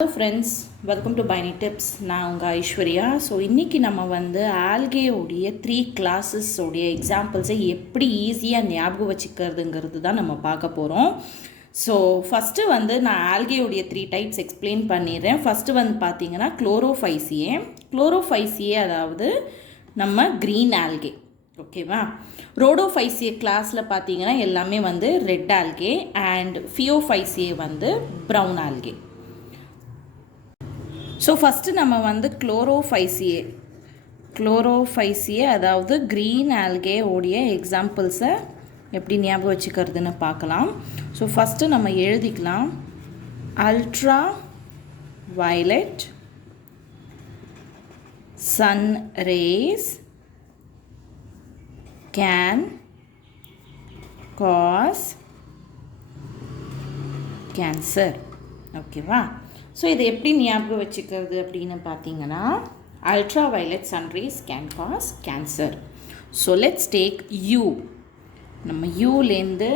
Hello friends, welcome to Biny Tips. நான் உங்கள் ஐஸ்வர்யா. ஸோ இன்றைக்கி நம்ம வந்து ஆல்கேயோடைய 3 கிளாஸஸோடைய எக்ஸாம்பிள்ஸை எப்படி ஈஸியாக ஞாபகம் வச்சுக்கிறதுங்கிறது தான் நம்ம பார்க்க போகிறோம். ஸோ ஃபஸ்ட்டு வந்து நான் ஆல்கேயோடைய 3 டைப்ஸ் எக்ஸ்பிளைன் பண்ணிடுறேன். ஃபஸ்ட்டு வந்து பார்த்தீங்கன்னா குளோரோஃபைசியே அதாவது நம்ம க்ரீன் ஆல்கே, ஓகேவா. ரோடோஃபைசியே கிளாஸில் பார்த்தீங்கன்னா எல்லாமே வந்து ரெட் ஆல்கே அண்ட் ஃபியோஃபைசியே வந்து ப்ரௌன் ஆல்கே. ஸோ ஃபஸ்ட்டு நம்ம வந்து குளோரோஃபைசியே அதாவது க்ரீன் ஆல்கே உடைய எக்ஸாம்பிள்ஸை எப்படி ஞாபகம் வச்சுக்கிறதுன்னு பார்க்கலாம். ஸோ ஃபஸ்ட்டு நம்ம எழுதிக்கலாம். Ultraviolet sun rays can cause cancer, ஓகேவா. ஸோ இதை எப்படி ஞாபகம் வச்சுக்கிறது அப்படின்னு பார்த்தீங்கன்னா, ultraviolet sunrays can cause cancer. So let's take U. நம்ம யூலேருந்து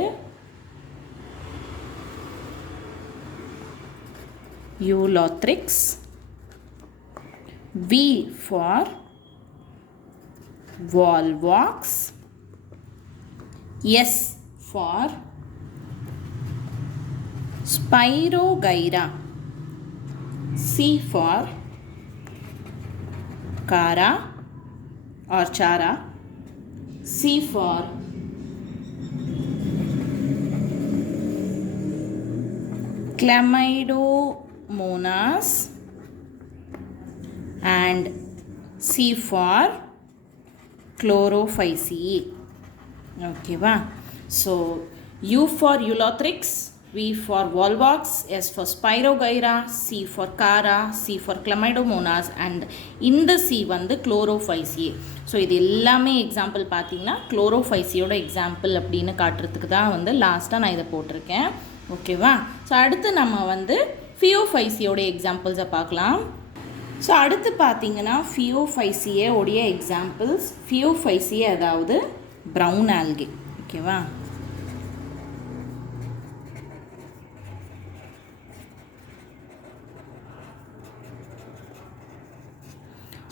Ulothrix, V for Volvox, S for Spirogyra, C for Cara or Chara, C for Chlamydomonas and C for Chlorophyceae, okay va. So U for Ulothrix, V for Volvox, S for Spirogyra, C for Cara, C for Chlamydomonas and இந்த C வந்து Chlorophyceae. So இது எல்லாமே எக்ஸாம்பிள் பார்த்தீங்கன்னா குளோரோஃபைசியோட எக்ஸாம்பிள் அப்படின்னு காட்டுறதுக்கு தான் வந்து லாஸ்ட்டாக நான் இதை போட்டிருக்கேன், ஓகேவா. ஸோ அடுத்து நம்ம வந்து ஃபியோஃபைசியோட எக்ஸாம்பிள்ஸை பார்க்கலாம். ஸோ அடுத்து பார்த்தீங்கன்னா ஃபியோஃபைசியே உடைய எக்ஸாம்பிள்ஸ். ஃபியோஃபைசியே அதாவது ப்ரௌன் ஆல்கே, ஓகேவா.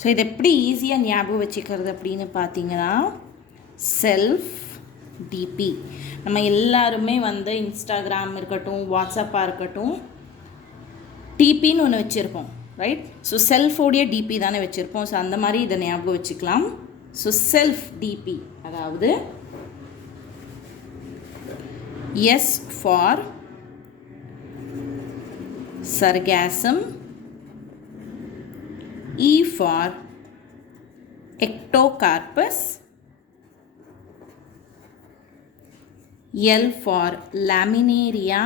ஸோ இது எப்படி ஈஸியாக ஞாபகம் வச்சுக்கிறது அப்படின்னு பார்த்தீங்கன்னா, செல்ஃப் டிபி. நம்ம எல்லாருமே வந்து இன்ஸ்டாகிராம் இருக்கட்டும், வாட்ஸ்அப்பாக இருக்கட்டும், டிபின்னு ஒன்று வச்சுருப்போம், ரைட். ஸோ செல்ஃபோடைய டிபி தானே வச்சுருப்போம். ஸோ அந்த மாதிரி இதை ஞாபகம் வச்சுக்கலாம். ஸோ செல்ஃப் டிபி அதாவது S for sarcasm, E for ectocarpus, L for laminaria,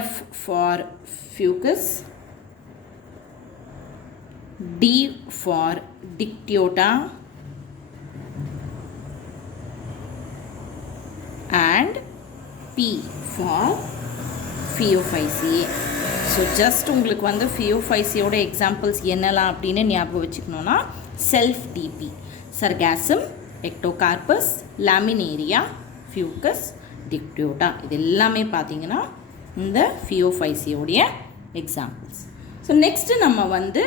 F for fucus, D for dictyota and P for Phaeophyceae. So just உங்களுக்கு வந்து ஃபியோஃபைசியோட எக்ஸாம்பிள்ஸ் என்னலாம் அப்படின்னு ஞாபகம் வச்சுக்கணுன்னா, self DP, Sargassum, Ectocarpus, Laminaria, Fucus, Dictyota, இது எல்லாமே பார்த்தீங்கன்னா இந்த ஃபியோஃபைசியோடைய எக்ஸாம்பிள்ஸ். ஸோ நெக்ஸ்ட்டு நம்ம வந்து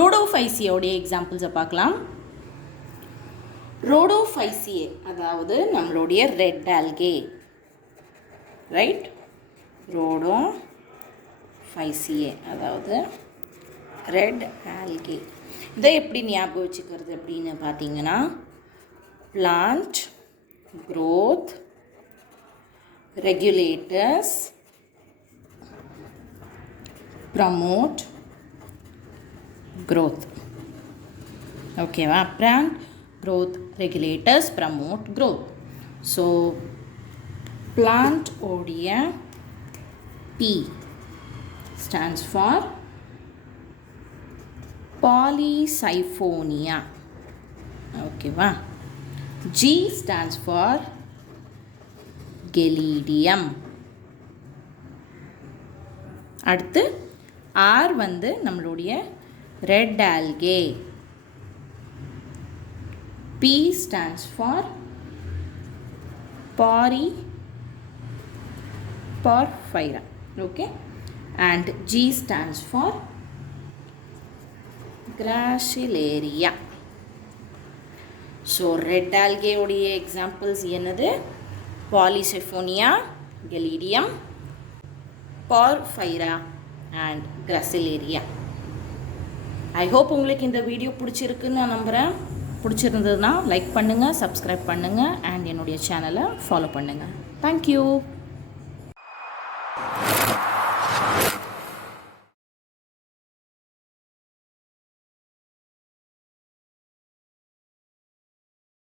ரோடோஃபைசியோடைய எக்ஸாம்பிள்ஸை பார்க்கலாம். ரோடோஃபைசியே அதாவது நம்மளுடைய ரெட் ஆல்கே, ரைட். ரோடோஃபைசியே அதாவது ரெட் ஆல்கே. இதை எப்படி ஞாபகம் வச்சுக்கிறது அப்படின்னு பார்த்தீங்கன்னா, plant growth regulators promote growth, ஓகேவா. plant growth regulators promote growth. So plant உடைய P stands for Polysiphonia, ஓகேவா. G stands for Gelidium. அடுத்து R வந்து நம்மளுடைய red algae, P stands for porphyra. Okay, and G stands for Gracilaria. So red algae உடைய examples என்னது? Polycephonia, Gelidium, porphyra and Gracilaria. I hope உங்களுக்கு இந்த வீடியோ பிடிச்சிருக்குன்னு நான் நம்புகிறேன். பிடிச்சிருந்ததுன்னா லைக் பண்ணுங்கள், சப்ஸ்கிரைப் பண்ணுங்கள், அண்ட் என்னுடைய சேனலை ஃபாலோ பண்ணுங்கள். தேங்க்யூ.